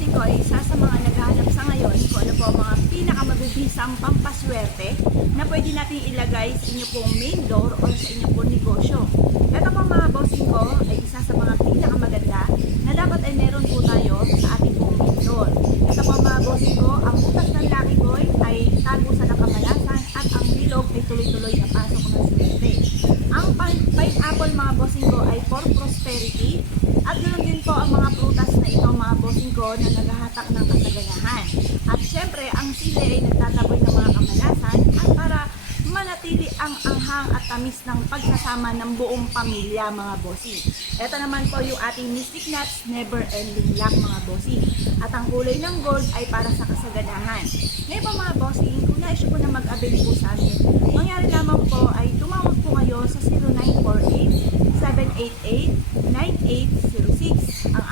bossing ko ay isa sa mga naghahanap sa ngayon kung ano po ang mga pinakamabibisang pampaswerte na pwede natin ilagay sa inyo pong main door o sa inyo pong negosyo. Ito po mga bossing ko ay isa sa mga pinakamaganda na dapat ay meron po tayo sa ating pong main door. Ito po mga bossing ko, ang butas ng Lucky Boy ay tago sa nakamalasan at ang bilog ay tuloy-tuloy na pasok ng swerte. Ang pineapple mga bossing ko ay for prosperity at ganoon din po ang mga prutas na ito mga bossing ko na naghahatak ng kasaganahan. At syempre ang sili ay nagtataboy ng mga kamalasan at para manatili ang anghang at tamis ng pagsasama ng buong pamilya mga bossing. Ito naman po yung ating Mystic Nuts Never Ending Luck mga bossing. At ang kulay ng gold ay para sa kasaganahan. Ngayon po mga bossing, kung nais po na mag-avail po sa amin, mangyari lamang po ay tumawag po kayo sa 0948 788 9806. Ang